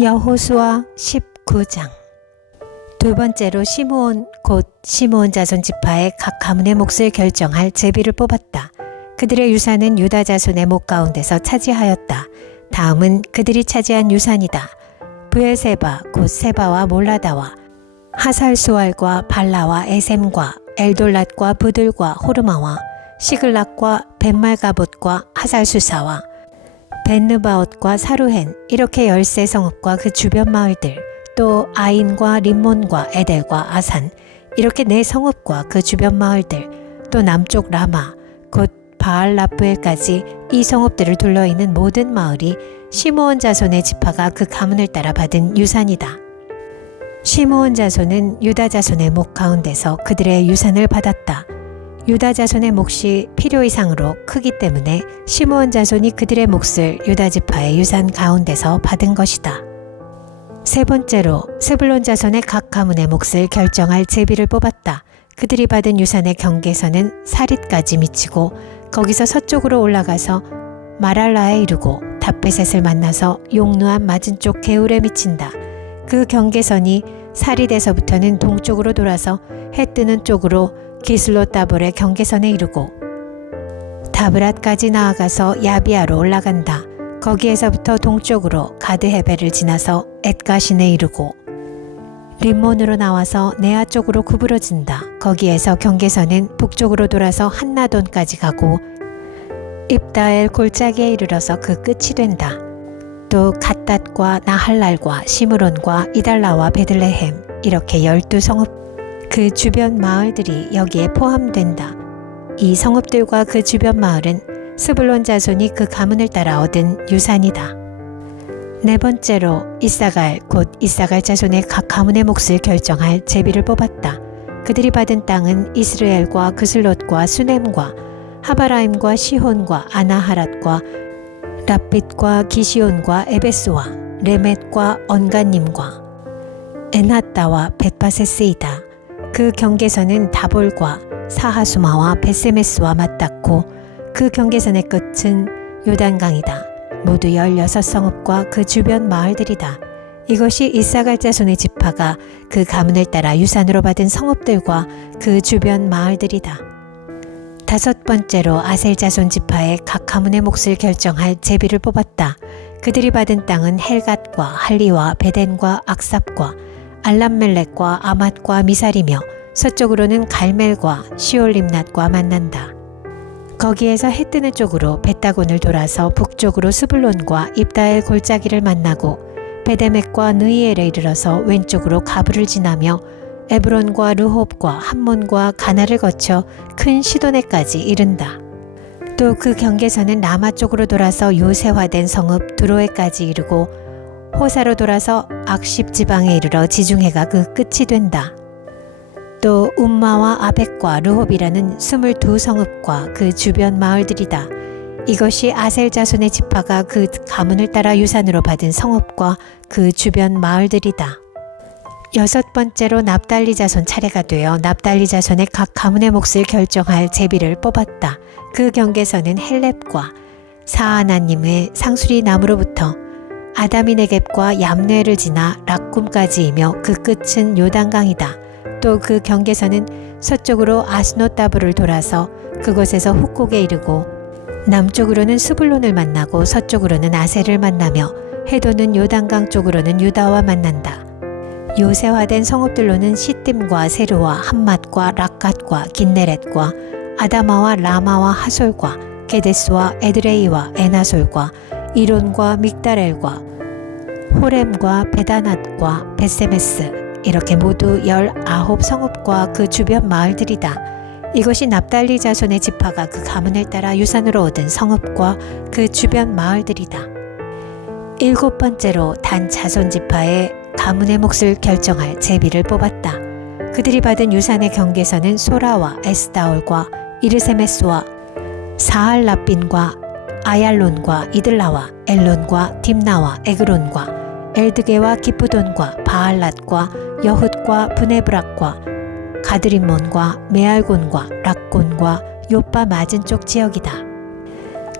여호수아 19장. 두 번째로 시므온 곧 시므온 자손 지파의 각 가문의 몫을 결정할 제비를 뽑았다. 그들의 유산은 유다 자손의 목 가운데서 차지하였다. 다음은 그들이 차지한 유산이다. 브엘세바 곧 세바와 몰라다와 하살수알과 발라와 에셈과 엘돌랏과 부들과 호르마와 시글락과 벳말가봇과 하살수사와 벳느바옷과 사루헨, 이렇게 13성읍과 그 주변 마을들, 또 아인과 림몬과 에델과 아산, 이렇게 4성읍과 그 주변 마을들, 또 남쪽 라마 곧 바알라프엘까지 이 성읍들을 둘러있는 모든 마을이 시므온 자손의 지파가 그 가문을 따라 받은 유산이다. 시므온 자손은 유다 자손의 목 가운데서 그들의 유산을 받았다. 유다 자손의 몫이 필요 이상으로 크기 때문에 시므온 자손이 그들의 몫을 유다 지파의 유산 가운데서 받은 것이다. 세 번째로 스불론 자손의 각 가문의 몫을 결정할 제비를 뽑았다. 그들이 받은 유산의 경계선은 사릿까지 미치고 거기서 서쪽으로 올라가서 마랄라에 이르고 다베셋을 만나서 용누암 맞은쪽 게울에 미친다. 그 경계선이 사릿에서부터는 동쪽으로 돌아서 해 뜨는 쪽으로 기슬롯다볼의 경계선에 이르고 다브랏까지 나아가서 야비아로 올라간다. 거기에서부터 동쪽으로 가드헤벨을 지나서 엣가신에 이르고 림몬으로 나와서 네아 쪽으로 구부러진다. 거기에서 경계선은 북쪽으로 돌아서 한나돈까지 가고 입다엘 골짜기에 이르러서 그 끝이 된다. 또 갓닷과 나할랄과 시므론과 이달라와 베들레헴, 이렇게 12성읍 그 주변 마을들이 여기에 포함된다. 이 성읍들과 그 주변 마을은 스불론 자손이 그 가문을 따라 얻은 유산이다. 네 번째로 이사갈 곧 이사갈 자손의 각 가문의 몫을 결정할 제비를 뽑았다. 그들이 받은 땅은 이스라엘과 그슬롯과 수넴과 하바라임과 시혼과 아나하랏과 랍빗과 기시온과 에베스와 레멧과 언가님과 엔하따와 벳바세스이다. 그 경계선은 다볼과 사하수마와 벳세메스와 맞닿고 그 경계선의 끝은 요단강이다. 모두 16성읍과 그 주변 마을들이다. 이것이 이사갈 자손의 지파가 그 가문을 따라 유산으로 받은 성읍들과 그 주변 마을들이다. 다섯 번째로 아셀 자손 지파의 각 가문의 몫을 결정할 제비를 뽑았다. 그들이 받은 땅은 헬갓과 할리와 베덴과 악삽과 알람멜렉과 아맛과 미살이며 서쪽으로는 갈멜과 시올림낫과 만난다. 거기에서 해 뜨는 쪽으로 벳다곤을 돌아서 북쪽으로 스불론과 입다엘 골짜기를 만나고 베데멕과 느이엘에 이르러서 왼쪽으로 가브를 지나며 에브론과 르홉과 함몬과 가나를 거쳐 큰 시도네까지 이른다. 또 그 경계선은 라마 쪽으로 돌아서 요새화된 성읍 두로에까지 이르고 호사로 돌아서 악십 지방에 이르러 지중해가 그 끝이 된다. 또 움마와 아벡과 르홉이라는 22성읍과 그 주변 마을들이다. 이것이 아셀 자손의 지파가 그 가문을 따라 유산으로 받은 성읍과 그 주변 마을들이다. 여섯 번째로 납달리 자손 차례가 되어 납달리 자손의 각 가문의 몫을 결정할 제비를 뽑았다. 그 경계선은 헬렙과 사하나님의 상수리 나무로부터 아다미네겝과 얌뇌를 지나 락꿈까지이며 그 끝은 요단강이다. 또 그 경계선은 서쪽으로 아스노다브를 돌아서 그곳에서 훅곡에 이르고 남쪽으로는 스불론을 만나고 서쪽으로는 아셀을 만나며 해도는 요단강 쪽으로는 유다와 만난다. 요새화된 성읍들로는 시딤과 세르와 함맛과 락갓과 긴네렛과 아다마와 라마와 하솔과 게데스와 에드레이와 에나솔과 이론과 믹다렐과 호렘과 베다낫과 벳세메스, 이렇게 모두 19성읍과 그 주변 마을들이다. 이것이 납달리 자손의 지파가 그 가문을 따라 유산으로 얻은 성읍과 그 주변 마을들이다. 일곱 번째로 단 자손 지파의 가문의 몫을 결정할 제비를 뽑았다. 그들이 받은 유산의 경계선은 소라와 에스다올과 이르세메스와 사할라빈과 아얄론과 이들라와 엘론과 딥나와 에그론과 엘드게와 기프돈과 바알랏과 여훗과 브네브락과 가드림몬과 메알곤과 락곤과 요빠 맞은쪽 지역이다.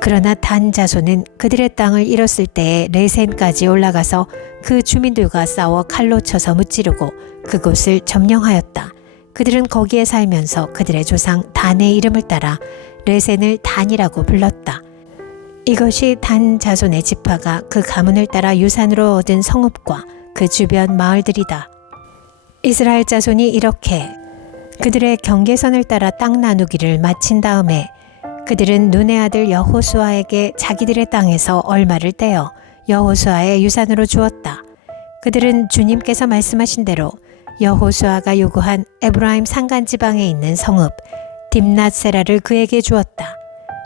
그러나 단 자손은 그들의 땅을 잃었을 때에 레센까지 올라가서 그 주민들과 싸워 칼로 쳐서 무찌르고 그곳을 점령하였다. 그들은 거기에 살면서 그들의 조상 단의 이름을 따라 레센을 단이라고 불렀다. 이것이 단 자손의 지파가 그 가문을 따라 유산으로 얻은 성읍과 그 주변 마을들이다. 이스라엘 자손이 이렇게 그들의 경계선을 따라 땅 나누기를 마친 다음에 그들은 눈의 아들 여호수아에게 자기들의 땅에서 얼마를 떼어 여호수아의 유산으로 주었다. 그들은 주님께서 말씀하신 대로 여호수아가 요구한 에브라임 산간지방에 있는 성읍 딥낫세라를 그에게 주었다.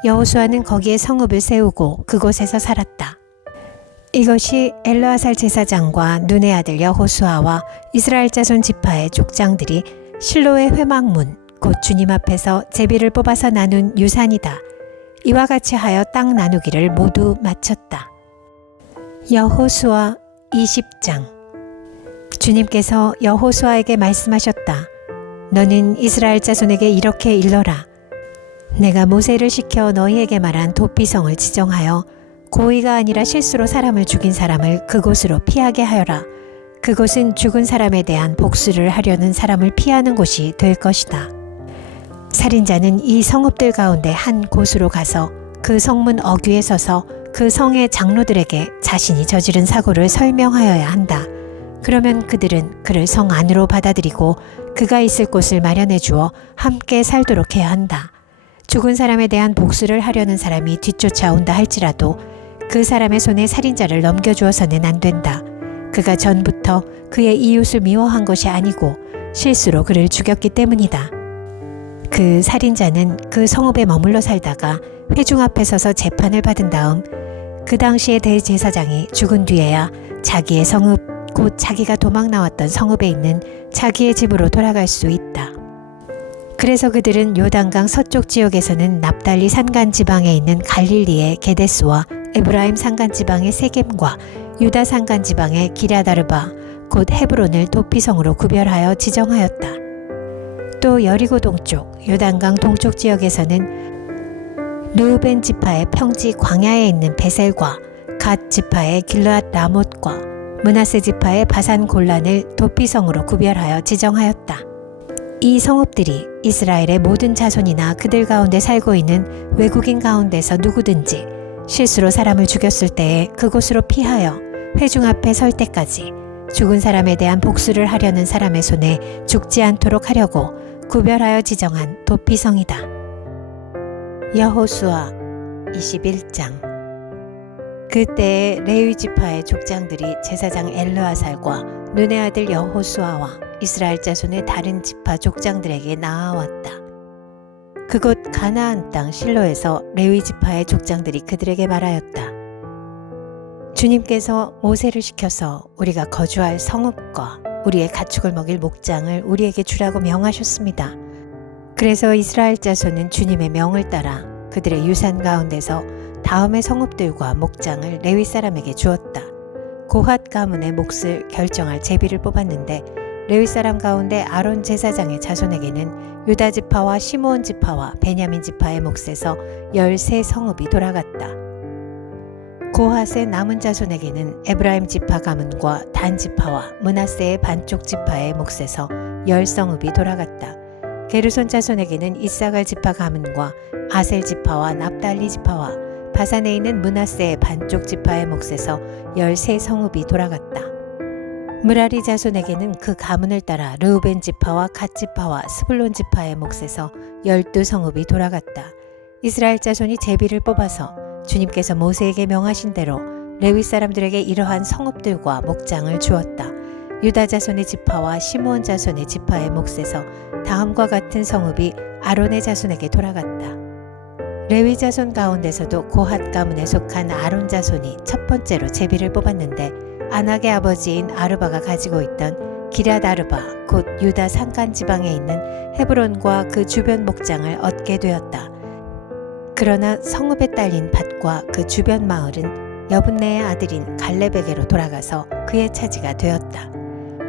여호수아는 거기에 성읍을 세우고 그곳에서 살았다. 이것이 엘르아살 제사장과 눈의 아들 여호수아와 이스라엘 자손 지파의 족장들이 실로의 회막문 곧 주님 앞에서 제비를 뽑아서 나눈 유산이다. 이와 같이 하여 땅 나누기를 모두 마쳤다. 여호수아 20장. 주님께서 여호수아에게 말씀하셨다. 너는 이스라엘 자손에게 이렇게 일러라. 내가 모세를 시켜 너희에게 말한 도피성을 지정하여 고의가 아니라 실수로 사람을 죽인 사람을 그곳으로 피하게 하여라. 그곳은 죽은 사람에 대한 복수를 하려는 사람을 피하는 곳이 될 것이다. 살인자는 이 성읍들 가운데 한 곳으로 가서 그 성문 어귀에 서서 그 성의 장로들에게 자신이 저지른 사고를 설명하여야 한다. 그러면 그들은 그를 성 안으로 받아들이고 그가 있을 곳을 마련해 주어 함께 살도록 해야 한다. 죽은 사람에 대한 복수를 하려는 사람이 뒤쫓아온다 할지라도 그 사람의 손에 살인자를 넘겨주어서는 안 된다. 그가 전부터 그의 이웃을 미워한 것이 아니고 실수로 그를 죽였기 때문이다. 그 살인자는 그 성읍에 머물러 살다가 회중 앞에 서서 재판을 받은 다음 그 당시의 대제사장이 죽은 뒤에야 자기의 성읍 곧 자기가 도망 나왔던 성읍에 있는 자기의 집으로 돌아갈 수 있다. 그래서 그들은 요단강 서쪽 지역에서는 납달리 산간 지방에 있는 갈릴리의 게데스와 에브라임 산간 지방의 세겜과 유다 산간 지방의 기랴다르바 곧 헤브론을 도피성으로 구별하여 지정하였다. 또 여리고 동쪽 요단강 동쪽 지역에서는 르우벤 지파의 평지 광야에 있는 베셀과 갓 지파의 길르앗 라못과 므낫세 지파의 바산 골란을 도피성으로 구별하여 지정하였다. 이 성읍들이 이스라엘의 모든 자손이나 그들 가운데 살고 있는 외국인 가운데서 누구든지 실수로 사람을 죽였을 때에 그곳으로 피하여 회중 앞에 설 때까지 죽은 사람에 대한 복수를 하려는 사람의 손에 죽지 않도록 하려고 구별하여 지정한 도피성이다. 여호수아 21장. 그때에 레위 지파의 족장들이 제사장 엘르아살과 눈의 아들 여호수아와 이스라엘 자손의 다른 지파 족장들에게 나아왔다. 그곳 가나안 땅 실로에서 레위 지파의 족장들이 그들에게 말하였다. 주님께서 모세를 시켜서 우리가 거주할 성읍과 우리의 가축을 먹일 목장을 우리에게 주라고 명하셨습니다. 그래서 이스라엘 자손은 주님의 명을 따라 그들의 유산 가운데서 다음의 성읍들과 목장을 레위 사람에게 주었다. 고핫 가문의 몫을 결정할 제비를 뽑았는데 레위 사람 가운데 아론 제사장의 자손에게는 유다 지파와 시므온 지파와 베냐민 지파의 몫에서 13성읍이 돌아갔다. 고핫의 남은 자손에게는 에브라임 지파 가문과 단 지파와 므낫세의 반쪽 지파의 몫에서 10성읍이 돌아갔다. 게르손 자손에게는 이사갈 지파 가문과 아셀 지파와 납달리 지파와 바산에 있는 므낫세의 반쪽 지파의 몫에서 13성읍이 돌아갔다. 므라리 자손에게는 그 가문을 따라 르우벤 지파와 갓 지파와 스불론 지파의 몫에서 12성읍이 돌아갔다. 이스라엘 자손이 제비를 뽑아서 주님께서 모세에게 명하신 대로 레위 사람들에게 이러한 성읍들과 목장을 주었다. 유다 자손의 지파와 시므온 자손의 지파의 몫에서 다음과 같은 성읍이 아론의 자손에게 돌아갔다. 레위 자손 가운데서도 고핫 가문에 속한 아론 자손이 첫 번째로 제비를 뽑았는데 아낙의 아버지인 아르바가 가지고 있던 기랴다르바 곧 유다 산간 지방에 있는 헤브론과 그 주변 목장을 얻게 되었다. 그러나 성읍에 딸린 밭과 그 주변 마을은 여분네의 아들인 갈렙에게로 돌아가서 그의 차지가 되었다.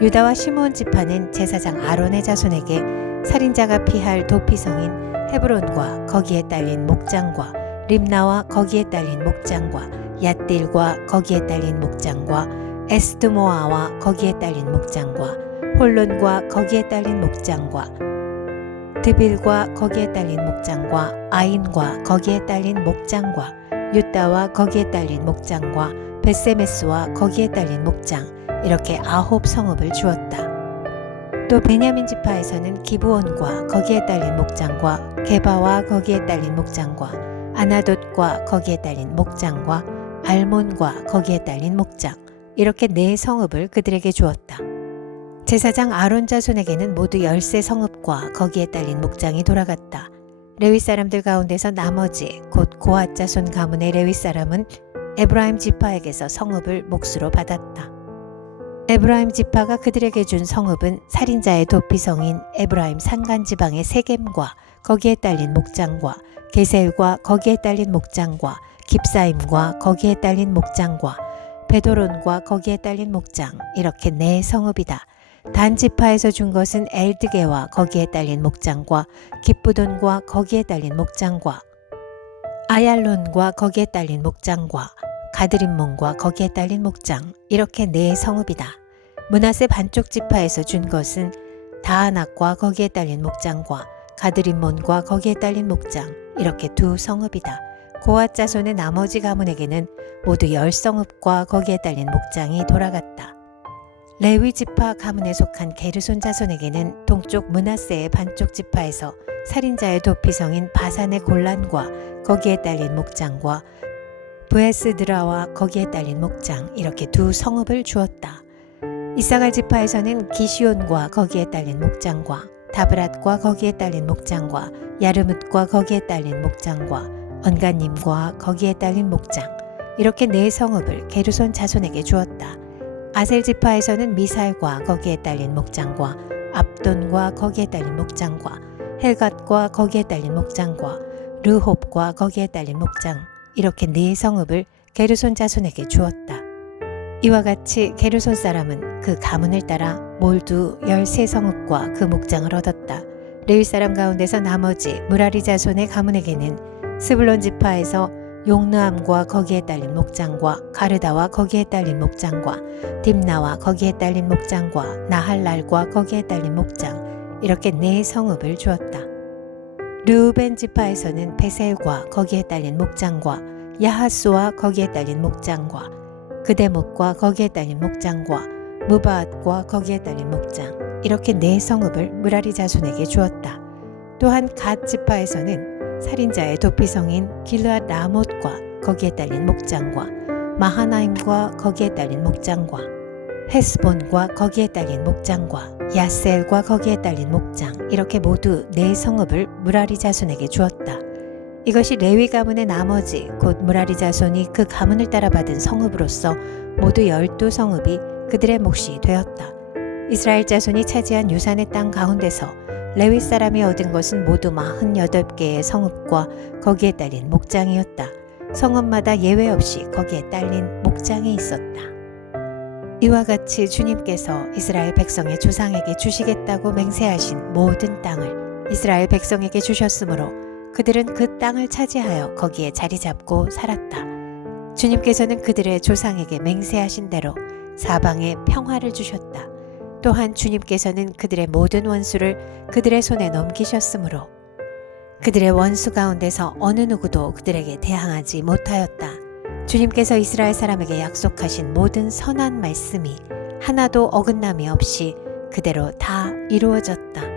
유다와 시므온 지파는 제사장 아론의 자손에게 살인자가 피할 도피성인 헤브론과 거기에 딸린 목장과 림나와 거기에 딸린 목장과 얏딜과 거기에 딸린 목장과 에스드모아와 거기에 딸린 목장과 홀론과 거기에 딸린 목장과 드빌과 거기에 딸린 목장과 아인과 거기에 딸린 목장과 유다와 거기에 딸린 목장과 벳세메스와 거기에 딸린 목장, 이렇게 9 성읍을 주었다. 또 베냐민 지파에서는 기브온과 거기에 딸린 목장과 게바와 거기에 딸린 목장과 아나돗과 거기에 딸린 목장과 알몬과 거기에 딸린 목장, 이렇게 4 성읍을 그들에게 주었다. 제사장 아론 자손에게는 모두 13 성읍과 거기에 딸린 목장이 돌아갔다. 레위 사람들 가운데서 나머지 곧 고앗 자손 가문의 레위 사람은 에브라임 지파에게서 성읍을 몫으로 받았다. 에브라임 지파가 그들에게 준 성읍은 살인자의 도피성인 에브라임 산간지방의 세겜과 거기에 딸린 목장과 게셀과 거기에 딸린 목장과 깁사임과 거기에 딸린 목장과 베도론과 거기에 딸린 목장, 이렇게 4 성읍이다. 단 지파에서 준 것은 엘드게와 거기에 딸린 목장과 깁부돈과 거기에 딸린 목장과 아얄론과 거기에 딸린 목장과 가드림몬과 거기에 딸린 목장, 이렇게 4 성읍이다. 므낫세 반쪽 지파에서 준 것은 다아낙과 거기에 딸린 목장과 가드림몬과 거기에 딸린 목장, 이렇게 2 성읍이다. 고앗 자손의 나머지 가문에게는 모두 10성읍과 거기에 딸린 목장이 돌아갔다. 레위 지파 가문에 속한 게르손 자손에게는 동쪽 므낫세의 반쪽 지파에서 살인자의 도피성인 바산의 골란과 거기에 딸린 목장과 브에스드라와 거기에 딸린 목장, 이렇게 2 성읍을 주었다. 이사갈 지파에서는 기시온과 거기에 딸린 목장과 다브랏과 거기에 딸린 목장과 야르뭇과 거기에 딸린 목장과 언가님과 거기에 딸린 목장, 이렇게 4 성읍을 게르손 자손에게 주었다. 아셀 지파에서는 미살과 거기에 딸린 목장과 압돈과 거기에 딸린 목장과 헬갓과 거기에 딸린 목장과 르홉과 거기에 딸린 목장, 이렇게 4 성읍을 게르손 자손에게 주었다. 이와 같이 게르손 사람은 그 가문을 따라 몰두 13성읍과 그 목장을 얻었다. 레위 사람 가운데서 나머지 무라리 자손의 가문에게는 스불론 지파에서 용르암과 거기에 딸린 목장과 가르다와 거기에 딸린 목장과 딥나와 거기에 딸린 목장과 나할랄과 거기에 딸린 목장, 이렇게 4 성읍을 주었다. 르우벤 지파에서는 베셀과 거기에 딸린 목장과 야하스와 거기에 딸린 목장과 그데목과 거기에 딸린 목장과 무바앗과 거기에 딸린 목장, 이렇게 4 성읍을 무라리 자손에게 주었다. 또한 갓 지파에서는 살인자의 도피성인 길르앗 라못과 거기에 딸린 목장과 마하나임과 거기에 딸린 목장과 헤스본과 거기에 딸린 목장과 야셀과 거기에 딸린 목장, 이렇게 모두 4 성읍을 무라리 자손에게 주었다. 이것이 레위 가문의 나머지 곧 무라리 자손이 그 가문을 따라 받은 성읍으로서 모두 12성읍이 그들의 몫이 되었다. 이스라엘 자손이 차지한 유산의 땅 가운데서 레위 사람이 얻은 것은 모두 48개의 성읍과 거기에 딸린 목장이었다. 성읍마다 예외 없이 거기에 딸린 목장이 있었다. 이와 같이 주님께서 이스라엘 백성의 조상에게 주시겠다고 맹세하신 모든 땅을 이스라엘 백성에게 주셨으므로 그들은 그 땅을 차지하여 거기에 자리 잡고 살았다. 주님께서는 그들의 조상에게 맹세하신 대로 사방에 평화를 주셨다. 또한 주님께서는 그들의 모든 원수를 그들의 손에 넘기셨으므로 그들의 원수 가운데서 어느 누구도 그들에게 대항하지 못하였다. 주님께서 이스라엘 사람에게 약속하신 모든 선한 말씀이 하나도 어긋남이 없이 그대로 다 이루어졌다.